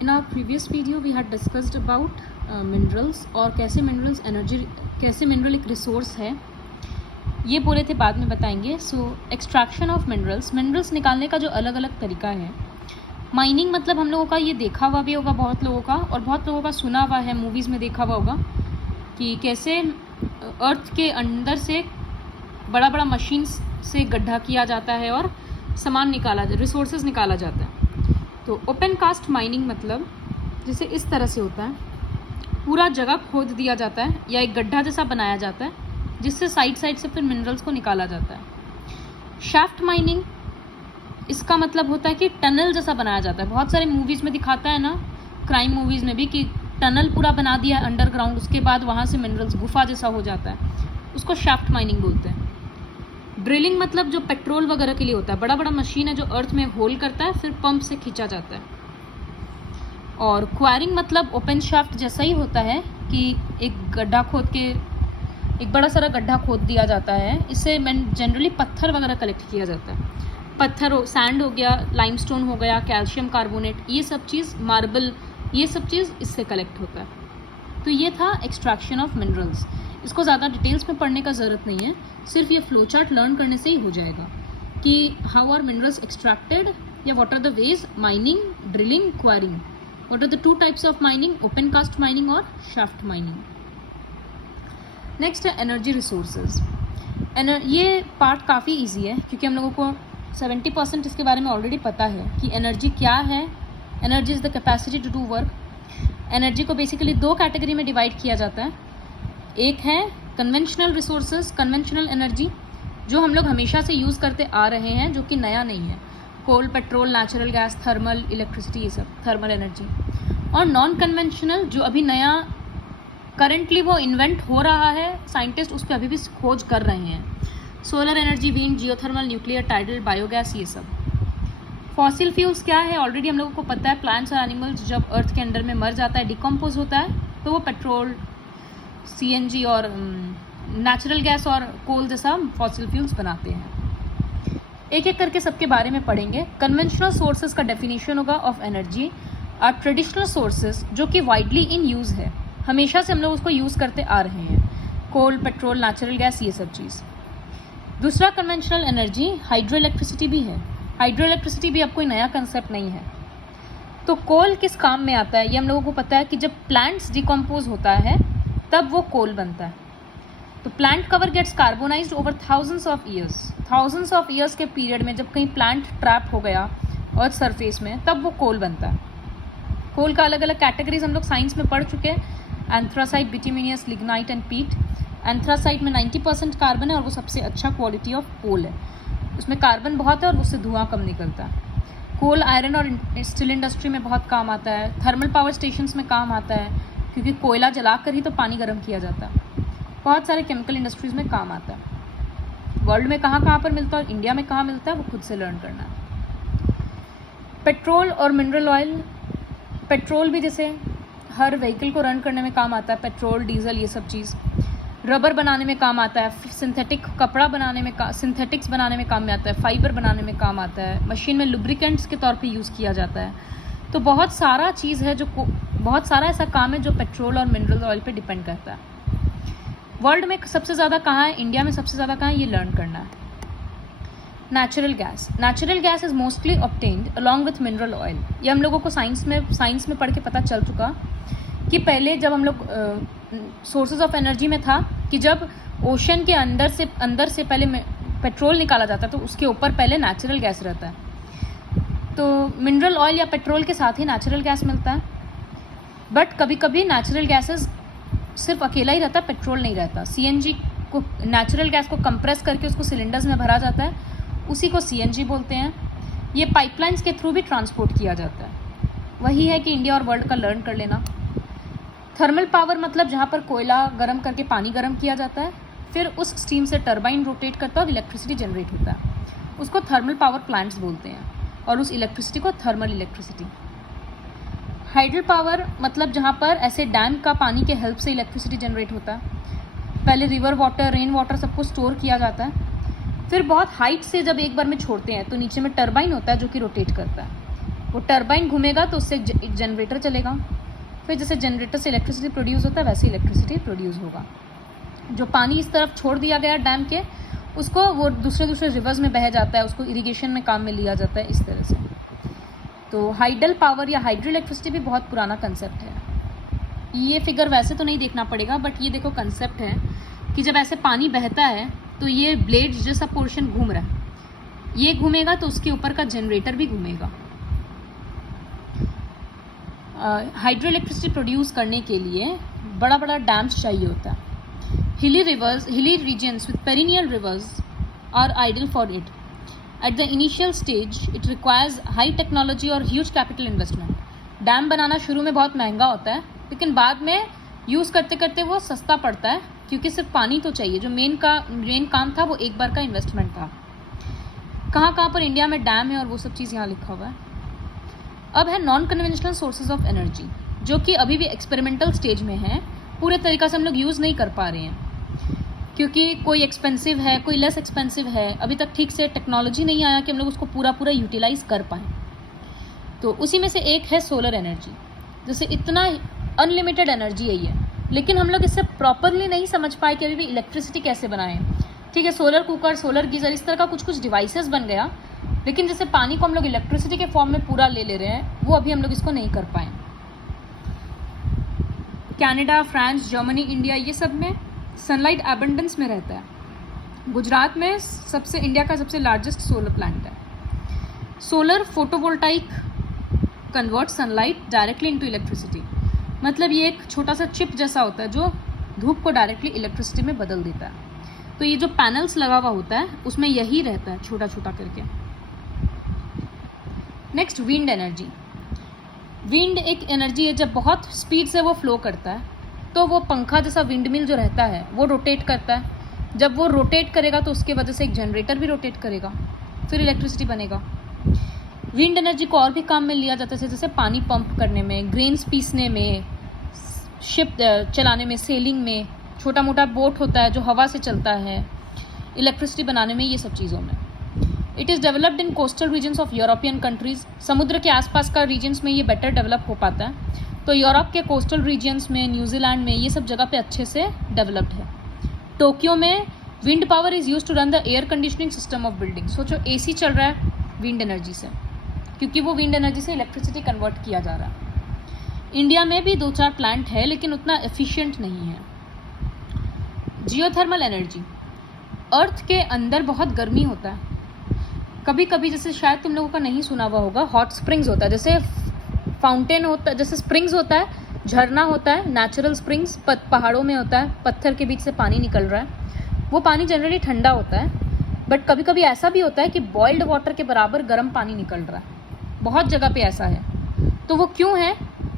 in our previous video we had discussed about minerals और कैसे minerals energy, कैसे mineral एक resource है, ये बोले थे, बाद में बताएंगे. सो एक्सट्रैक्शन ऑफ मिनरल्स निकालने का जो अलग अलग तरीका है. माइनिंग मतलब हम लोगों का ये देखा हुआ भी होगा बहुत लोगों का, और बहुत लोगों का सुना हुआ है, मूवीज़ में देखा हुआ होगा कि कैसे अर्थ के अंदर से बड़ा बड़ा मशीन से गड्ढा किया जाता है और सामान निकाला जाता है, रिसोर्सेज निकाला जाता है. तो ओपन कास्ट माइनिंग मतलब जैसे इस तरह से होता है, पूरा जगह खोद दिया जाता है या एक गड्ढा जैसा बनाया जाता है जिससे साइड से फिर मिनरल्स को निकाला जाता है. शाफ्ट माइनिंग, इसका मतलब होता है कि टनल जैसा बनाया जाता है. बहुत सारे मूवीज़ में दिखाता है ना, क्राइम मूवीज़ में भी, कि टनल पूरा बना दिया है अंडरग्राउंड, उसके बाद वहाँ से मिनरल्स गुफा जैसा हो जाता है, उसको शाफ्ट माइनिंग बोलते हैं. ड्रिलिंग मतलब जो पेट्रोल वगैरह के लिए होता है, बड़ा बड़ा मशीन है जो अर्थ में होल करता है, फिर पंप से खींचा जाता है. और क्वायरिंग मतलब ओपन शाफ्ट जैसा ही होता है कि एक गड्ढा खोद के, एक बड़ा सारा गड्ढा खोद दिया जाता है. इससे जनरली पत्थर वगैरह कलेक्ट किया जाता है. पत्थर, सैंड हो गया, लाइमस्टोन हो गया, कैल्शियम कार्बोनेट, ये सब चीज़, मार्बल, ये सब चीज़ इससे कलेक्ट होता है. तो ये था एक्सट्रैक्शन ऑफ मिनरल्स. इसको ज़्यादा डिटेल्स में पढ़ने का ज़रूरत नहीं है, सिर्फ ये फ्लो चार्ट लर्न करने से ही हो जाएगा कि हाउ आर मिनरल्स एक्सट्रैक्टेड, या what are the ways mining, drilling, quarrying, what are the two types of mining, open cast mining और शाफ्ट माइनिंग. नेक्स्ट है एनर्जी रिसोर्सेज. ये पार्ट काफ़ी ईजी है क्योंकि हम लोगों को 70% इसके बारे में ऑलरेडी पता है कि एनर्जी क्या है. Energy is the capacity to do work. Energy को बेसिकली दो कैटेगरी में डिवाइड किया जाता है. एक है कन्वेंशनल रिसोर्सेज, कन्वेंशनल एनर्जी, जो हम लोग हमेशा से यूज़ करते आ रहे हैं, जो कि नया नहीं है. Coal, petrol, natural gas, thermal, electricity, ये सब थर्मल एनर्जी. और नॉन कन्वेंशनल जो अभी नया करंटली वो इन्वेंट हो रहा है, साइंटिस्ट उस पर अभी भी खोज कर रहे हैं. Solar energy, wind, geothermal, nuclear, tidal, biogas, ये सब. फॉसिल फ्यूल्स क्या है, ऑलरेडी हम लोगों को पता है. प्लांट्स और एनिमल्स जब अर्थ के अंदर में मर जाता है, डिकम्पोज होता है, तो वो पेट्रोल, CNG और नेचुरल गैस और कोल जैसा फॉसिल फ्यूल्स बनाते हैं. एक एक करके सबके बारे में पढ़ेंगे. कन्वेंशनल सोर्सेज का डेफिनेशन होगा of energy are traditional sources जो कि वाइडली इन यूज़ है, हमेशा से हम लोग उसको यूज़ करते आ रहे हैं. कोल, पेट्रोल, नेचुरल गैस, ये सब चीज़. दूसरा कन्वेंशनल एनर्जी हाइड्रो इलेक्ट्रिसिटी भी है. हाइड्रो इलेक्ट्रिसिटी भी अब कोई नया कंसेप्ट नहीं है. तो कोल किस काम में आता है, ये हम लोगों को पता है कि जब प्लांट्स डिकम्पोज होता है तब वो कोल बनता है. तो plant cover gets carbonized over thousands of years के पीरियड में जब कहीं प्लांट ट्रैप हो गया अर्थ सरफेस में, तब वो कोल बनता है. कोल का अलग अलग कैटेगरीज हम लोग साइंस में पढ़ चुके हैं. एंथ्रासाइट, बिटुमिनियस, लिग्नाइट एंड पीट. एंथ्रासाइट में 90% कार्बन है और वो सबसे अच्छा क्वालिटी ऑफ कोल है. उसमें कार्बन बहुत है और उससे धुआं कम निकलता है. कोल आयरन और स्टील इंडस्ट्री में बहुत काम आता है. थर्मल पावर स्टेशंस में काम आता है क्योंकि कोयला जलाकर ही तो पानी गर्म किया जाता है. बहुत सारे केमिकल इंडस्ट्रीज़ में काम आता है. वर्ल्ड में कहाँ कहाँ पर मिलता है और इंडिया में कहाँ मिलता है, वो खुद से लर्न करना है. पेट्रोल और मिनरल ऑयल. पेट्रोल भी जैसे हर व्हीकल को रन करने में काम आता है, पेट्रोल, डीजल, ये सब चीज़. रबर बनाने में काम आता है. सिंथेटिक कपड़ा बनाने में, सिंथेटिक्स बनाने में काम में आता है. फाइबर बनाने में काम आता है. मशीन में लुब्रिकेंट्स के तौर पे यूज़ किया जाता है. तो बहुत सारा चीज़ है, जो बहुत सारा ऐसा काम है जो पेट्रोल और मिनरल ऑयल पे डिपेंड करता है. वर्ल्ड में सबसे ज़्यादा कहाँ है, इंडिया में सबसे ज़्यादा कहाँ है, ये लर्न करना है. Natural gas. Natural gas is mostly obtained along with mineral oil. ये हम लोगों को साइंस में पढ़ के पता चल चुका कि पहले जब हम लोग सोर्सेज ऑफ एनर्जी में था कि जब ओशन के अंदर से पहले पेट्रोल निकाला जाता है तो उसके ऊपर पहले नेचुरल गैस रहता है. तो मिनरल ऑयल या पेट्रोल के साथ ही नेचुरल गैस मिलता है. बट कभी कभी नेचुरल गैसेस सिर्फ अकेला ही रहता है, पेट्रोल नहीं रहता. CNG को, नेचुरल गैस को कंप्रेस करके उसको सिलेंडर्स में भरा जाता है, उसी को CNG बोलते हैं. ये पाइपलाइंस के थ्रू भी ट्रांसपोर्ट किया जाता है. वही है कि इंडिया और वर्ल्ड का लर्न कर लेना. थर्मल पावर मतलब जहाँ पर कोयला गर्म करके पानी गर्म किया जाता है, फिर उस स्टीम से टरबाइन रोटेट करता है और इलेक्ट्रिसिटी जनरेट होता है, उसको थर्मल पावर प्लांट्स बोलते हैं. और उस इलेक्ट्रिसिटी को थर्मल इलेक्ट्रिसिटी. हाइड्रो पावर मतलब जहाँ पर ऐसे डैम का पानी के हेल्प से इलेक्ट्रिसिटी जनरेट होता है. पहले रिवर वाटर, रेन वाटर सबको स्टोर किया जाता है, फिर बहुत हाइट से जब एक बार में छोड़ते हैं तो नीचे में टरबाइन होता है जो कि रोटेट करता है. वो टरबाइन घूमेगा तो उससे जनरेटर चलेगा, फिर जैसे जनरेटर से इलेक्ट्रिसिटी प्रोड्यूस होता है वैसे इलेक्ट्रिसिटी प्रोड्यूस होगा। जो पानी इस तरफ छोड़ दिया गया डैम के, उसको वो दूसरे रिवर्स में बह जाता है, उसको इरिगेशन में काम में लिया जाता है इस तरह से। तो हाइडल पावर या हाइड्रो इलेक्ट्रिसिटी भी बहुत पुराना कंसेप्ट है। ये फिगर वैसे तो नहीं देखना पड़ेगा, बट ये देखो कंसेप्ट है कि जब ऐसे पानी बहता है तो ये ब्लेड जैसा पोर्शन घूम रहा है, ये घूमेगा तो उसके ऊपर का जनरेटर भी घूमेगा। हाइड्रो इलेक्ट्रिसिटी प्रोड्यूस करने के लिए बड़ा बड़ा डैम्स चाहिए होता है। Hilly regions with perennial rivers are ideal for it. At the initial stage, it requires high technology और huge capital investment. डैम बनाना शुरू में बहुत महंगा होता है, लेकिन बाद में यूज़ करते करते वो सस्ता पड़ता है, क्योंकि सिर्फ पानी तो चाहिए। जो मेन काम था वो एक बार का इन्वेस्टमेंट था। कहाँ पर इंडिया में डैम है और वो सब चीज़ यहाँ लिखा हुआ है। अब है non conventional sources of energy, जो कि अभी भी एक्सपेरिमेंटल स्टेज में है, पूरे तरीक़ा से हम लोग यूज़ नहीं कर पा रहे हैं, क्योंकि कोई एक्सपेंसिव है, कोई लेस एक्सपेंसिव है। अभी तक ठीक से टेक्नोलॉजी नहीं आया कि हम लोग उसको पूरा यूटिलाइज़ कर पाएँ। तो उसी में से एक है सोलर एनर्जी। जैसे इतना अनलिमिटेड एनर्जी है ये, लेकिन हम लोग इससे प्रॉपरली नहीं समझ पाए कि अभी भी इलेक्ट्रिसिटी कैसे बनाएं। ठीक है, सोलर कुकर, सोलर गीज़र, इस तरह का कुछ डिवाइसेस बन गया, लेकिन जैसे पानी को हम लोग इलेक्ट्रिसिटी के फॉर्म में पूरा ले रहे हैं, वो अभी हम लोग इसको नहीं कर पाए। कनाडा, फ्रांस, जर्मनी, इंडिया, ये सब में सनलाइट एबंडेंस में रहता है। गुजरात में इंडिया का सबसे लार्जेस्ट सोलर प्लांट है। Solar photovoltaic convert sunlight directly into electricity. मतलब ये एक छोटा सा चिप जैसा होता है जो धूप को डायरेक्टली इलेक्ट्रिसिटी में बदल देता है। तो ये जो पैनल्स लगा हुआ होता है उसमें यही रहता है, छोटा छोटा करके। Next, wind energy. विंड एक एनर्जी है, जब बहुत स्पीड से वो फ्लो करता है तो वो पंखा जैसा विंड मिल जो रहता है वो रोटेट करता है। जब वो रोटेट करेगा तो उसके वजह से एक जनरेटर भी रोटेट करेगा, फिर इलेक्ट्रिसिटी बनेगा। विंड एनर्जी को और भी काम में लिया जाता है, जैसे पानी पंप करने में, ग्रेन्स पीसने में, शिप चलाने में, सेलिंग में, छोटा मोटा बोट होता है जो हवा से चलता है, इलेक्ट्रिसिटी बनाने में, ये सब चीज़ों में। It is developed in coastal regions of European countries. समुद्र के आसपास का रीजन्स में ये बेटर डेवलप हो पाता है। तो यूरोप के कोस्टल रीजन्स में, न्यूजीलैंड में, ये सब जगह पे अच्छे से डेवलप्ड है। टोक्यो में wind power is use to run the air conditioning system of building. सोचो एसी चल रहा है विंड एनर्जी से, क्योंकि वो विंड एनर्जी से इलेक्ट्रिसिटी कन्वर्ट किया जा रहा है। इंडिया में भी 2-4 प्लांट है, लेकिन उतना एफिशिएंट नहीं है। Geothermal energy. अर्थ के अंदर बहुत गर्मी होता है। कभी कभी, जैसे शायद तुम लोगों का नहीं सुना हुआ होगा, हॉट स्प्रिंग्स होता है। जैसे फाउंटेन होता है, जैसे स्प्रिंग्स होता है, झरना होता है, नेचुरल स्प्रिंग्स पहाड़ों में होता है, पत्थर के बीच से पानी निकल रहा है। वो पानी जनरली ठंडा होता है, बट कभी कभी ऐसा भी होता है कि बॉइल्ड वाटर के बराबर गर्म पानी निकल रहा है। बहुत जगह पे ऐसा है। तो वो क्यों है?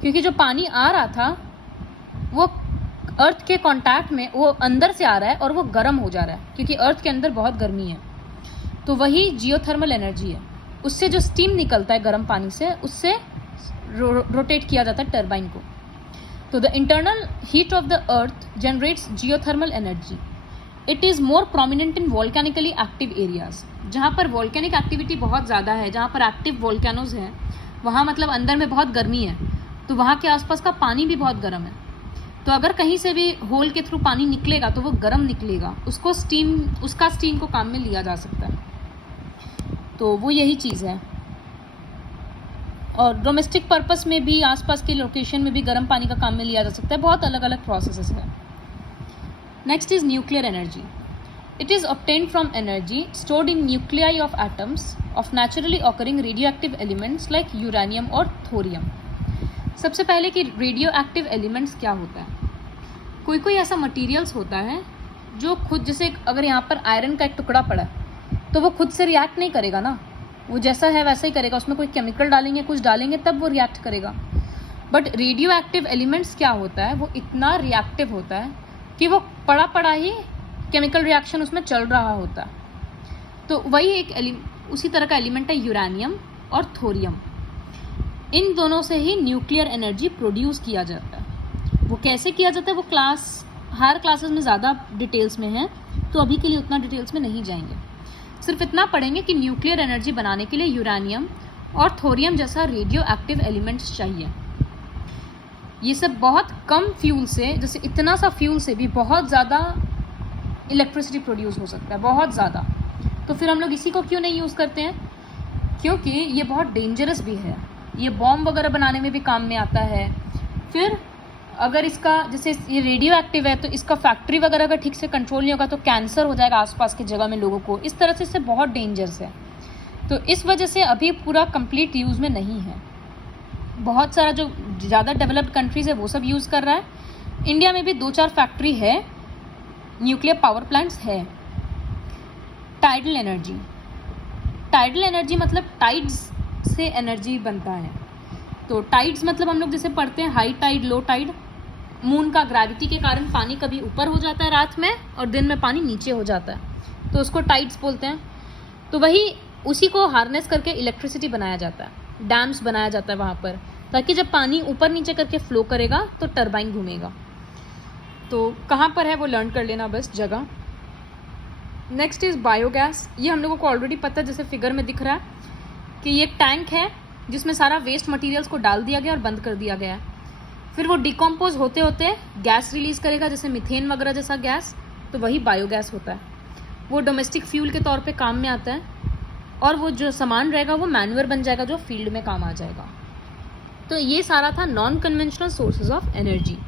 क्योंकि जो पानी आ रहा था वो अर्थ के कांटेक्ट में, वो अंदर से आ रहा है और वो गर्म हो जा रहा है, क्योंकि अर्थ के अंदर बहुत गर्मी है। तो वही जियोथर्मल एनर्जी है। उससे जो स्टीम निकलता है गर्म पानी से, उससे रोटेट किया जाता है टरबाइन को। तो the internal heat of the earth generates geothermal energy. It is more prominent in volcanically active areas. जहाँ पर वोल्केनिक एक्टिविटी बहुत ज़्यादा है, जहाँ पर एक्टिव वोल्केनोज हैं, वहाँ मतलब अंदर में बहुत गर्मी है, तो वहाँ के आसपास का पानी भी बहुत गर्म है। तो अगर कहीं से भी होल के थ्रू पानी निकलेगा तो वो गर्म निकलेगा, उसका स्टीम को काम में लिया जा सकता है। तो वो यही चीज़ है। और डोमेस्टिक पर्पस में भी, आसपास के लोकेशन में भी गर्म पानी का काम में लिया जा सकता है। बहुत अलग अलग प्रोसेसेस है। Next is nuclear energy. It is obtained from energy stored in nuclei of atoms of naturally occurring radio active elements like uranium और थोरियम। सबसे पहले कि रेडियो एक्टिव एलिमेंट्स क्या होता है। कोई कोई ऐसा मटेरियल्स होता है जो खुद, जैसे अगर यहाँ पर आयरन का एक टुकड़ा पड़ा है तो वो खुद से रिएक्ट नहीं करेगा ना, वो जैसा है वैसा ही करेगा। उसमें कोई केमिकल डालेंगे, कुछ डालेंगे, तब वो रिएक्ट करेगा। बट रेडियो एक्टिव एलिमेंट्स क्या होता है, वो इतना रिएक्टिव होता है कि वो पड़ा ही केमिकल रिएक्शन उसमें चल रहा होता है। तो वही उसी तरह का एलिमेंट है यूरेनियम और थोरियम। इन दोनों से ही न्यूक्लियर एनर्जी प्रोड्यूस किया जाता है। वो कैसे किया जाता है वो हायर क्लासेस में ज़्यादा डिटेल्स में है, तो अभी के लिए उतना डिटेल्स में नहीं जाएंगे। सिर्फ इतना पढ़ेंगे कि न्यूक्लियर एनर्जी बनाने के लिए यूरेनियम और थोरियम जैसा रेडियो एक्टिव एलिमेंट्स चाहिए। ये सब बहुत कम फ्यूल से, जैसे इतना सा फ्यूल से भी बहुत ज़्यादा इलेक्ट्रिसिटी प्रोड्यूस हो सकता है, बहुत ज़्यादा। तो फिर हम लोग इसी को क्यों नहीं यूज़ करते हैं? क्योंकि ये बहुत डेंजरस भी है, ये बॉम्ब वगैरह बनाने में भी काम में आता है। फिर अगर इसका, जैसे ये रेडियो एक्टिव है, तो इसका फैक्ट्री वगैरह अगर ठीक से कंट्रोल नहीं होगा तो कैंसर हो जाएगा आसपास की जगह में लोगों को। इस तरह से इससे बहुत डेंजरस है। तो इस वजह से अभी पूरा कंप्लीट यूज़ में नहीं है। बहुत सारा जो ज़्यादा डेवलप्ड कंट्रीज़ है वो सब यूज़ कर रहा है। इंडिया में भी 2-4 फैक्ट्री है, न्यूक्लियर पावर प्लांट्स है। टाइडल एनर्जी, टाइडल एनर्जी मतलब टाइड्स से एनर्जी बनता है। तो टाइड्स मतलब हम लोग जैसे पढ़ते हैं high tide, low tide. Moon का ग्रेविटी के कारण पानी कभी ऊपर हो जाता है रात में और दिन में पानी नीचे हो जाता है, तो उसको टाइड्स बोलते हैं। तो वही उसी को हार्नेस करके इलेक्ट्रिसिटी बनाया जाता है, डैम्स बनाया जाता है वहाँ पर, ताकि जब पानी ऊपर नीचे करके फ्लो करेगा तो टरबाइन घूमेगा। तो कहाँ पर है वो लर्न कर लेना बस जगह। Next is biogas. ये हम लोगों को ऑलरेडी पता है, जैसे फिगर में दिख रहा है कि ये एक टैंक है जिसमें सारा वेस्ट मटेरियल्स को डाल दिया गया और बंद कर दिया गया है। फिर वो डिकम्पोज होते होते गैस रिलीज़ करेगा, जैसे मीथेन वगैरह जैसा गैस, तो वही बायोगैस होता है। वो डोमेस्टिक फ्यूल के तौर पे काम में आता है और वो जो सामान रहेगा वो मैन्यूअर बन जाएगा जो फील्ड में काम आ जाएगा। तो ये सारा था non conventional sources of energy.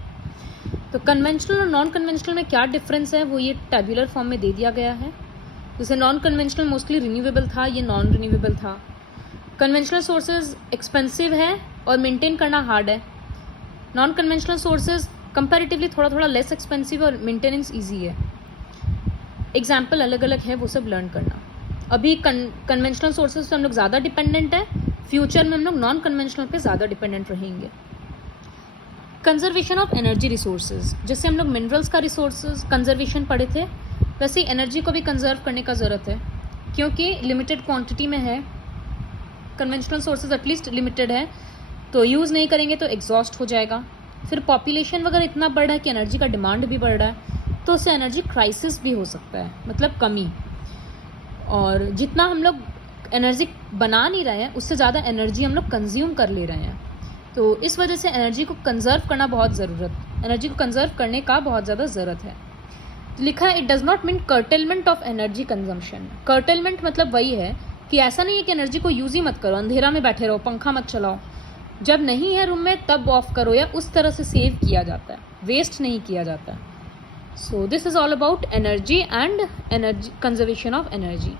तो कन्वेंशनल और नॉन कन्वेंशनल में क्या डिफरेंस है वो ये टेबुलर फॉर्म में दे दिया गया है। जैसे नॉन कन्वेंशनल मोस्टली रिन्यूएबल था, ये नॉन रिन्यूएबल था। कन्वेंशनल सोर्सेज एक्सपेंसिव है और मेंटेन करना हार्ड है। नॉन कन्वेंशनल सोर्सेज कंपैरेटिवली थोड़ा थोड़ा लेस एक्सपेंसिव और मेंटेनेंस ईजी है। एग्जाम्पल अलग अलग है, वो सब लर्न करना। अभी कन्वेंशनल सोर्सेज से हम लोग ज़्यादा डिपेंडेंट है, फ्यूचर में हम लोग नॉन कन्वेंशनल पे ज़्यादा डिपेंडेंट रहेंगे। कंजर्वेशन ऑफ एनर्जी रिसोर्सेज, जैसे हम लोग मिनरल्स का रिसोर्सेज कंजर्वेशन पढ़े थे, वैसे ही एनर्जी को भी कंजर्व करने का ज़रूरत है, क्योंकि लिमिटेड क्वांटिटी में है। कन्वेंशनल सोर्सेज एटलीस्ट लिमिटेड है, तो यूज़ नहीं करेंगे तो एग्जॉस्ट हो जाएगा। फिर पॉपुलेशन वगैरह इतना बढ़ रहा है कि एनर्जी का डिमांड भी बढ़ रहा है, तो उससे एनर्जी क्राइसिस भी हो सकता है, मतलब कमी। और जितना हम लोग एनर्जी बना नहीं रहे हैं उससे ज़्यादा एनर्जी हम लोग कंज्यूम कर ले रहे हैं। तो इस वजह से एनर्जी को कंजर्व करना बहुत एनर्जी को कंजर्व करने का बहुत ज़्यादा ज़रूरत है। तो लिखा है it does not mean curtailment of energy consumption. Curtailment मतलब वही है कि ऐसा नहीं है कि एनर्जी को यूज़ ही मत करो, अंधेरा में बैठे रहो, पंखा मत चलाओ, जब नहीं है रूम में तब ऑफ करो, या उस तरह से सेव किया जाता है, वेस्ट नहीं किया जाता है। So this is all about energy and energy conservation of energy.